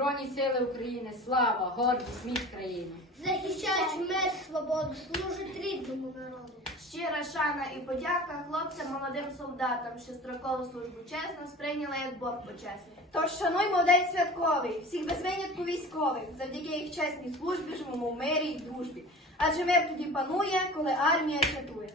Збройні сили України, слава, гордість, міць країни. Захищають мир, свободу, служать рідному народу. Щира шана і подяка хлопцям, молодим солдатам, що строкову службу чесно сприйняли як Бог почесний. Тож шануймо день святковий, всіх без винятку військових, завдяки їх чесній службі живемо в мирі й дружбі. Адже мир тоді панує, коли армія чатує.